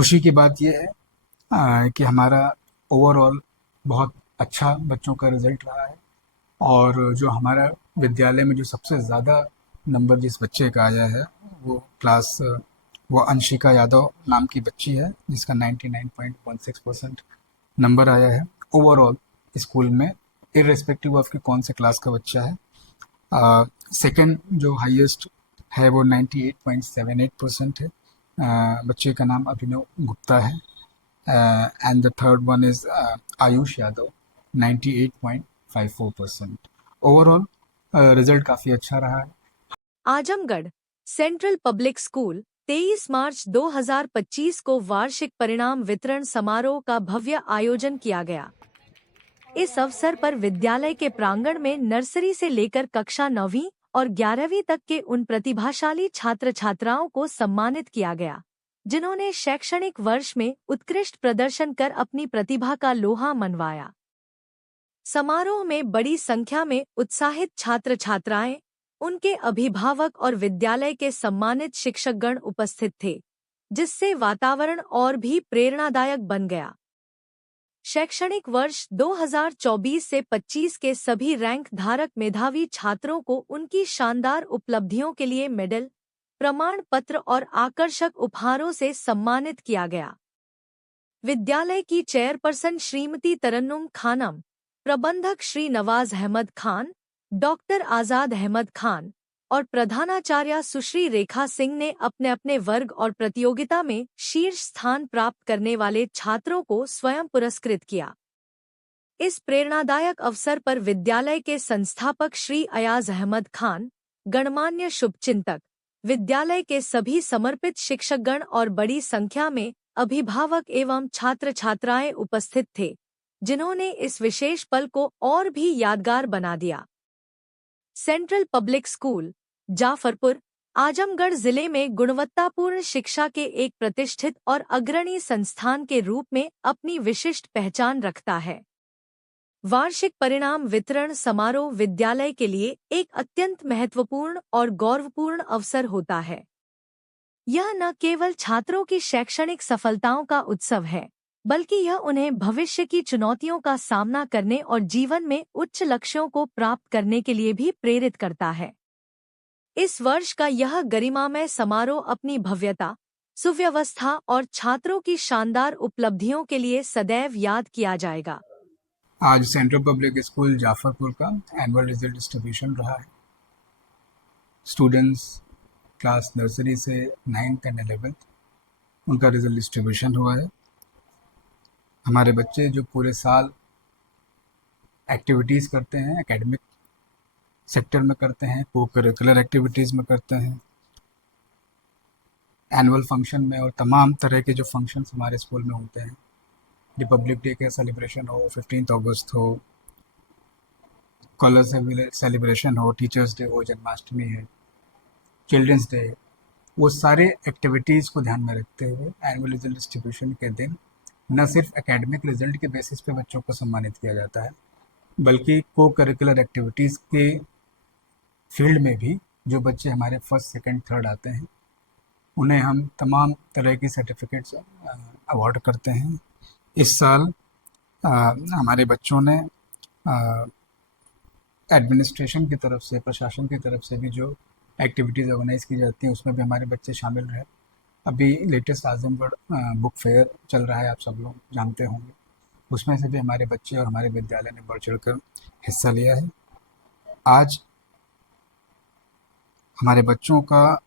खुशी की बात ये है कि हमारा ओवरऑल बहुत अच्छा बच्चों का रिजल्ट रहा है। और जो हमारा विद्यालय में जो सबसे ज़्यादा नंबर जिस बच्चे का आया है वो क्लास वो अंशिका यादव नाम की बच्ची है जिसका 99.16% नंबर आया है ओवरऑल स्कूल में, इर्रेस्पेक्टिव ऑफ कि कौन से क्लास का बच्चा है। सेकंड जो हाईएस्ट है वो 98.78% है। बच्चे का नाम अभिनव गुप्ता है। And the third one is Ayush Yadav 98.54%। Overall result काफ़ी अच्छा रहा है। आजमगढ़ सेंट्रल पब्लिक स्कूल 23 मार्च 2025 को वार्षिक परिणाम वितरण समारोह का भव्य आयोजन किया गया। इस अवसर पर विद्यालय के प्रांगण में नर्सरी से लेकर कक्षा 9वीं और 11वीं तक के उन प्रतिभाशाली छात्र छात्राओं को सम्मानित किया गया जिन्होंने शैक्षणिक वर्ष में उत्कृष्ट प्रदर्शन कर अपनी प्रतिभा का लोहा मनवाया। समारोह में बड़ी संख्या में उत्साहित छात्र छात्राएं, उनके अभिभावक और विद्यालय के सम्मानित शिक्षकगण उपस्थित थे, जिससे वातावरण और भी प्रेरणादायक बन गया। शैक्षणिक वर्ष 2024 से 25 के सभी रैंक धारक मेधावी छात्रों को उनकी शानदार उपलब्धियों के लिए मेडल, प्रमाण पत्र और आकर्षक उपहारों से सम्मानित किया गया। विद्यालय की चेयरपर्सन श्रीमती तरन्नुम खानम, प्रबंधक श्री नवाज अहमद खान, डॉक्टर आजाद अहमद खान और प्रधानाचार्य सुश्री रेखा सिंह ने अपने अपने वर्ग और प्रतियोगिता में शीर्ष स्थान प्राप्त करने वाले छात्रों को स्वयं पुरस्कृत किया। इस प्रेरणादायक अवसर पर विद्यालय के संस्थापक श्री अयाज अहमद खान, गणमान्य शुभचिंतक, विद्यालय के सभी समर्पित शिक्षकगण और बड़ी संख्या में अभिभावक एवं छात्र छात्राएं उपस्थित थे, जिन्होंने इस विशेष पल को और भी यादगार बना दिया। Central public school Jafarpur Azamgarh जिले में गुणवत्तापूर्ण शिक्षा के एक प्रतिष्ठित और अग्रणी संस्थान के रूप में अपनी विशिष्ट पहचान रखता है। वार्षिक परिणाम वितरण समारोह विद्यालय के लिए एक अत्यंत महत्वपूर्ण और गौरवपूर्ण अवसर होता है। यह न केवल छात्रों की शैक्षणिक सफलताओं का उत्सव है, बल्कि यह उन्हें भविष्य की चुनौतियों का सामना करने और जीवन में उच्च लक्ष्यों को प्राप्त करने के लिए भी प्रेरित करता है। इस वर्ष का यह गरिमामय समारोह अपनी भव्यता, सुव्यवस्था और छात्रों की शानदार उपलब्धियों के लिए सदैव याद किया जाएगा। आज सेंट्रल पब्लिक स्कूल जाफरपुर का एनुअल रिजल्ट डिस्ट्रीब्यूशन रहा है। स्टूडेंट्स क्लास नर्सरी से 9th एंड 11th उनका रिजल्ट डिस्ट्रीब्यूशन हुआ है। हमारे बच्चे जो पूरे साल एक्टिविटीज़ करते हैं, एकेडमिक सेक्टर में करते हैं, को करिकुलर एक्टिविटीज़ में करते हैं, एनुअल फंक्शन में और तमाम तरह के जो फंक्शंस हमारे स्कूल में होते हैं, रिपब्लिक डे का सेलिब्रेशन हो, 15th अगस्त हो, कलर सेलिब्रेशन हो, टीचर्स डे हो, जन्माष्टमी है, चिल्ड्रंस डे है, वो सारे एक्टिविटीज़ को ध्यान में रखते हुए एनुअल रिजल्ट डिस्ट्रीब्यूशन के दिन न सिर्फ एकेडमिक रिजल्ट के बेसिस पे बच्चों को सम्मानित किया जाता है, बल्कि को करिकुलर एक्टिविटीज़ के फील्ड में भी जो बच्चे हमारे फर्स्ट सेकंड थर्ड आते हैं उन्हें हम तमाम तरह की सर्टिफिकेट्स अवार्ड करते हैं। इस साल हमारे बच्चों ने एडमिनिस्ट्रेशन की तरफ से, प्रशासन की तरफ से भी जो एक्टिविटीज़ ऑर्गेनाइज की जाती हैं उसमें भी हमारे बच्चे शामिल रहे। अभी लेटेस्ट आजमगढ़ बुक फेयर चल रहा है, आप सब लोग जानते होंगे, उसमें से भी हमारे बच्चे और हमारे विद्यालय ने बढ़ चढ़कर हिस्सा लिया है। आज हमारे बच्चों का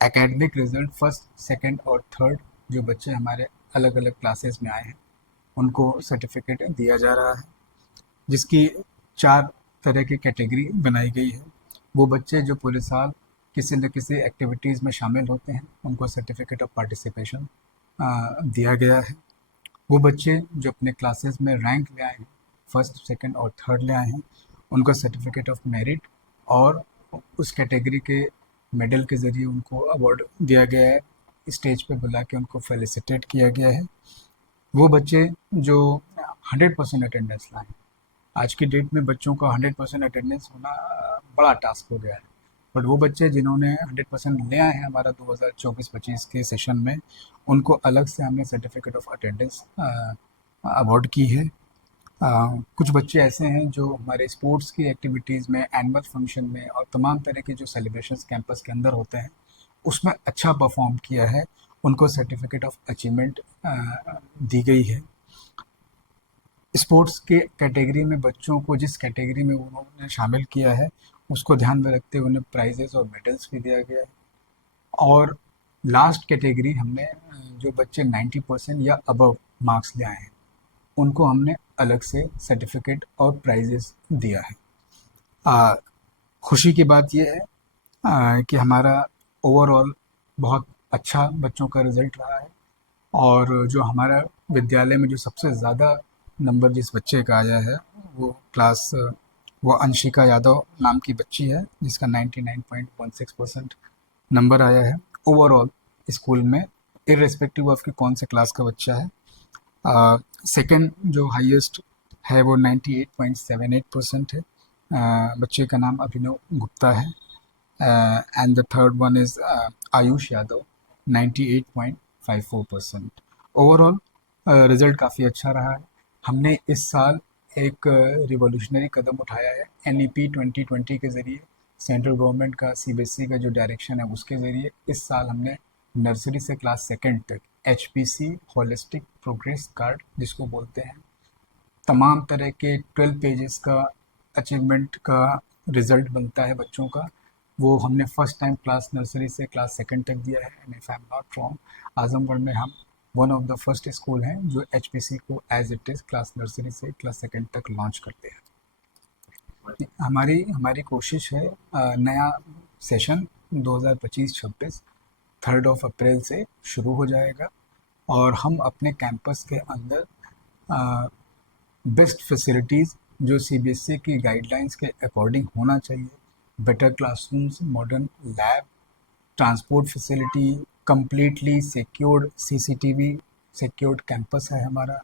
एकेडमिक रिजल्ट फर्स्ट सेकंड और थर्ड जो बच्चे हमारे अलग अलग क्लासेस में आए हैं उनको सर्टिफिकेट दिया जा रहा है, जिसकी 4 तरह की कैटेगरी बनाई गई है। वो बच्चे जो पूरे साल किसी न किसी एक्टिविटीज़ में शामिल होते हैं उनको सर्टिफिकेट ऑफ पार्टिसिपेशन दिया गया है। वो बच्चे जो अपने क्लासेस में रैंक ले आए हैं, फर्स्ट सेकंड और थर्ड ले आए हैं, उनको सर्टिफिकेट ऑफ मेरिट और उस कैटेगरी के मेडल के ज़रिए उनको अवार्ड दिया गया है। स्टेज पे बुला के उनको फेलिसिटेट किया गया है। वो बच्चे जो 100% अटेंडेंस लाए, आज की डेट में बच्चों का 100% अटेंडेंस होना बड़ा टास्क हो गया है। बट वो बच्चे जिन्होंने 100% ले आए हैं हमारा 2024-25 के सेशन में, उनको अलग से हमने सर्टिफिकेट ऑफ अटेंडेंस अवार्ड की है। कुछ बच्चे ऐसे हैं जो हमारे स्पोर्ट्स की एक्टिविटीज़ में, एनुअल फंक्शन में और तमाम तरह के जो सेलिब्रेशंस कैंपस के अंदर होते हैं उसमें अच्छा परफॉर्म किया है, उनको सर्टिफिकेट ऑफ अचीवमेंट दी गई है। स्पोर्ट्स के कैटेगरी में बच्चों को जिस कैटेगरी में उन्होंने शामिल किया है उसको ध्यान में रखते हुए उन्हें प्राइजेस और मेडल्स भी दिया गया है। और लास्ट कैटेगरी हमने जो बच्चे 90% या अबव मार्क्स ले आए हैं उनको हमने अलग से सर्टिफिकेट और प्राइजेस दिया है। खुशी की बात यह है कि हमारा ओवरऑल बहुत अच्छा बच्चों का रिज़ल्ट रहा है, और जो हमारा विद्यालय में जो सबसे ज़्यादा नंबर जिस बच्चे का आया है वो अंशिका यादव नाम की बच्ची है, जिसका 99.16% नंबर आया है ओवरऑल स्कूल में, इर्रेस्पेक्टिव ऑफ कि कौन से क्लास का बच्चा है। सेकंड जो हाईएस्ट है वो 98.78% है, बच्चे का नाम अभिनव गुप्ता है, and the third one is Ayush Yadav 98.54%। Overall result काफ़ी अच्छा रहा है। हमने इस साल एक रिवॉल्यूशनरी कदम उठाया है NEP 2020 के ज़रिए, सेंट्रल गवर्नमेंट का CBSE का जो डायरेक्शन है उसके ज़रिए इस साल हमने नर्सरी से क्लास सेकेंड तक HPC होलिस्टिक प्रोग्रेस कार्ड जिसको बोलते हैं, तमाम तरह के 12 पेजेस का अचीवमेंट का रिज़ल्ट बनता है बच्चों का, वो हमने फर्स्ट टाइम क्लास नर्सरी से क्लास सेकेंड तक दिया है। And if I am not wrong, Azamgarh में हम one of the first school हैं जो HPC को as it is class nursery से क्लास सेकेंड तक लॉन्च करते हैं। हमारी कोशिश है नया सेशन 2025-26 3 अप्रैल से शुरू हो जाएगा, और हम अपने कैंपस के अंदर बेस्ट फैसिलिटीज़ जो CBSE की गाइडलाइंस के अकॉर्डिंग होना चाहिए, better classrooms, modern lab, transport facility, completely secured CCTV secured campus है हमारा,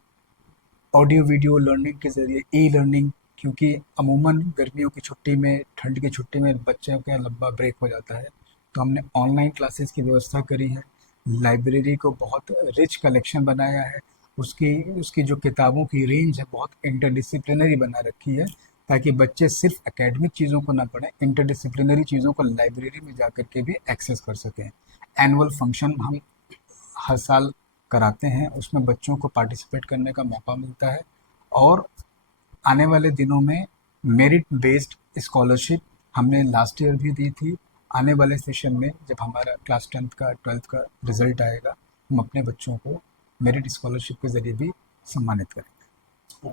ऑडियो वीडियो लर्निंग के ज़रिए ई-लर्निंग, क्योंकि अमूमन गर्मियों की छुट्टी में, ठंड की छुट्टी में बच्चों का लंबा ब्रेक हो जाता है, तो हमने ऑनलाइन क्लासेस की व्यवस्था करी है। लाइब्रेरी को बहुत रिच कलेक्शन बनाया है, उसकी जो किताबों की रेंज है बहुत इंटरडिसिप्लिनरी बना रखी है, ताकि बच्चे सिर्फ एकेडमिक चीज़ों को ना पढ़ें, इंटरडिसिप्लिनरी चीज़ों को लाइब्रेरी में जाकर के भी एक्सेस कर सकें। एनुअल फंक्शन हम हर साल कराते हैं, उसमें बच्चों को पार्टिसिपेट करने का मौका मिलता है, और आने वाले दिनों में मेरिट बेस्ड स्कॉलरशिप हमने लास्ट ईयर भी दी थी। आने वाले सेशन में जब हमारा क्लास 10th का 12th का रिज़ल्ट आएगा, हम अपने बच्चों को मेरिट स्कॉलरशिप के ज़रिए भी सम्मानित करेंगे।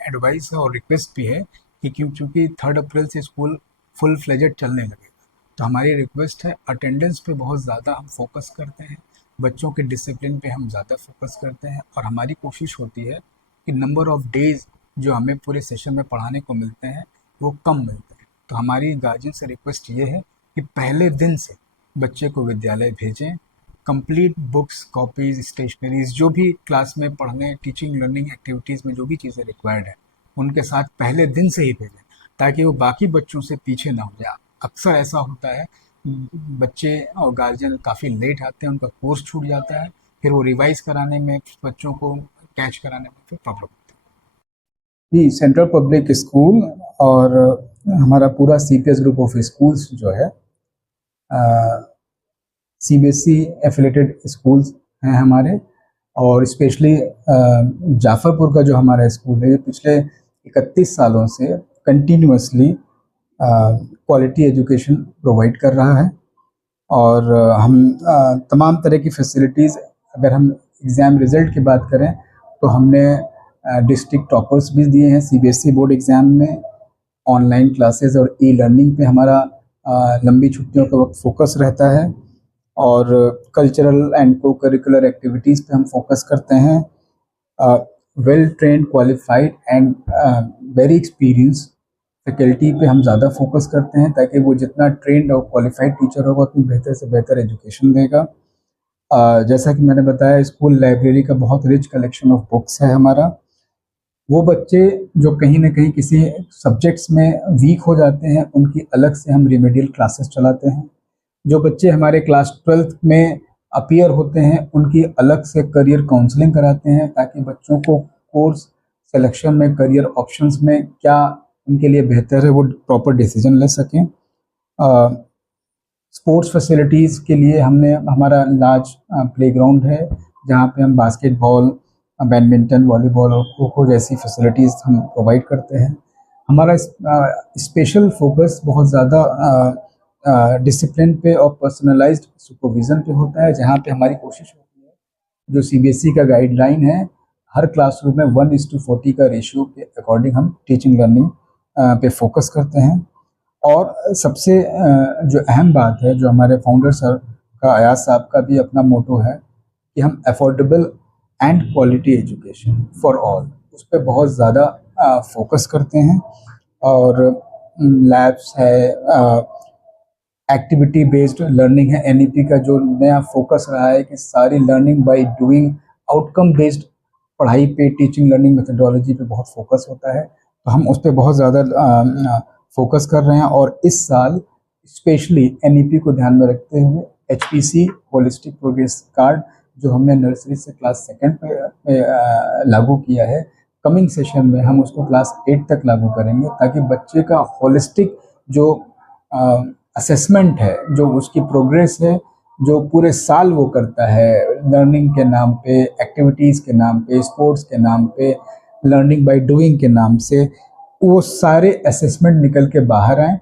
एडवाइस और रिक्वेस्ट भी है कि क्योंकि 3 अप्रैल से स्कूल फुल फ्लेजेड चलने लगेगा, तो हमारी रिक्वेस्ट है, अटेंडेंस पे बहुत ज़्यादा हम फोकस करते हैं, बच्चों के डिसिप्लिन पे हम ज़्यादा फोकस करते हैं, और हमारी कोशिश होती है कि नंबर ऑफ़ डेज़ जो हमें पूरे सेशन में पढ़ाने को मिलते हैं वो कम मिलते हैं। तो हमारी गार्जियन से रिक्वेस्ट ये है कि पहले दिन से बच्चे को विद्यालय भेजें, कंप्लीट बुक्स, कॉपीज़, स्टेशनरीज़, जो भी क्लास में पढ़ने, टीचिंग लर्निंग एक्टिविटीज़ में जो भी चीज़ें रिक्वायर्ड है उनके साथ पहले दिन से ही भेजें, ताकि वो बाकी बच्चों से पीछे ना हो जाए। अक्सर ऐसा होता है बच्चे और गार्जियन काफ़ी लेट आते हैं, उनका कोर्स छूट जाता है, फिर वो रिवाइज़ कराने में, बच्चों को कैच कराने में फिर प्रॉब्लम होती है। जी, सेंट्रल पब्लिक स्कूल और हमारा पूरा CPS ग्रुप ऑफ स्कूल्स जो है CBSE एफिलेटेड स्कूल्स हैं हमारे, और स्पेशली जाफरपुर का जो हमारा स्कूल है ये पिछले 31 सालों से कंटिन्यूअसली क्वालिटी एजुकेशन प्रोवाइड कर रहा है, और हम तमाम तरह की फैसिलिटीज़, अगर हम एग्ज़ाम रिज़ल्ट की बात करें तो हमने डिस्ट्रिक्ट टॉपर्स भी दिए हैं CBSE बोर्ड एग्ज़ाम में। ऑनलाइन क्लासेस और ई-लर्निंग पे हमारा लंबी छुट्टियों का वक्त फोकस रहता है, और कल्चरल एंड को करिकुलर एक्टिविटीज़ पे हम फोकस करते हैं। Well trained, qualified and very experience faculty पे हम ज़्यादा फोकस करते हैं, ताकि वो जितना ट्रेंड और क्वालिफाइड टीचर होगा उतनी बेहतर से बेहतर एजुकेशन देगा। जैसा कि मैंने बताया, स्कूल लाइब्रेरी का बहुत रिच कलेक्शन ऑफ बुक्स है हमारा, वो बच्चे जो कहीं ना कहीं किसी सब्जेक्ट्स में वीक हो जाते हैं, उनकी अलग से हम रिमेडियल क्लासेस चलाते हैं। जो बच्चे हमारे क्लास 12th में अपीयर होते हैं, उनकी अलग से करियर काउंसलिंग कराते हैं, ताकि बच्चों को कोर्स सिलेक्शन में, करियर ऑप्शंस में क्या उनके लिए बेहतर है, वो प्रॉपर डिसीजन ले सकें। स्पोर्ट्स फैसिलिटीज़ के लिए हमने हमारा लार्ज प्लेग्राउंड है, जहाँ पे हम बास्केटबॉल, बैडमिंटन, वॉलीबॉल और खो खो जैसी फैसिलिटीज़ हम प्रोवाइड करते हैं। हमारा स्पेशल फोकस बहुत ज़्यादा डिसिप्लिन पे और पर्सनलाइज्ड सुपरविज़न पे होता है, जहाँ पे हमारी कोशिश होती है, जो सीबीएसई का गाइडलाइन है, हर क्लासरूम में 1:40 का रेशियो के अकॉर्डिंग हम टीचिंग लर्निंग पे फोकस करते हैं। और सबसे जो अहम बात है, जो हमारे फाउंडर सर का, अयाज साहब का भी अपना मोटो है कि हम affordable and quality education for all, उस पर बहुत ज़्यादा फोकस करते हैं। और लैब्स है, एक्टिविटी बेस्ड लर्निंग है, एनईपी का जो नया फोकस रहा है कि सारी learning by doing, outcome based पढ़ाई पे, टीचिंग लर्निंग मेथडोलॉजी पे बहुत फोकस होता है, तो हम उस पर बहुत ज़्यादा फोकस कर रहे हैं। और इस साल स्पेशली एनईपी को ध्यान में रखते हुए एचपीसी होलिस्टिक प्रोग्रेस कार्ड, जो हमने नर्सरी से क्लास 2nd पे लागू किया है, कमिंग सेशन में हम उसको क्लास 8 तक लागू करेंगे, ताकि बच्चे का होलिस्टिक जो असेसमेंट है, जो उसकी प्रोग्रेस है, जो पूरे साल वो करता है लर्निंग के नाम पे, एक्टिविटीज़ के नाम पे, स्पोर्ट्स के नाम पे, लर्निंग बाय डूइंग के नाम से, वो सारे असेसमेंट निकल के बाहर आएँ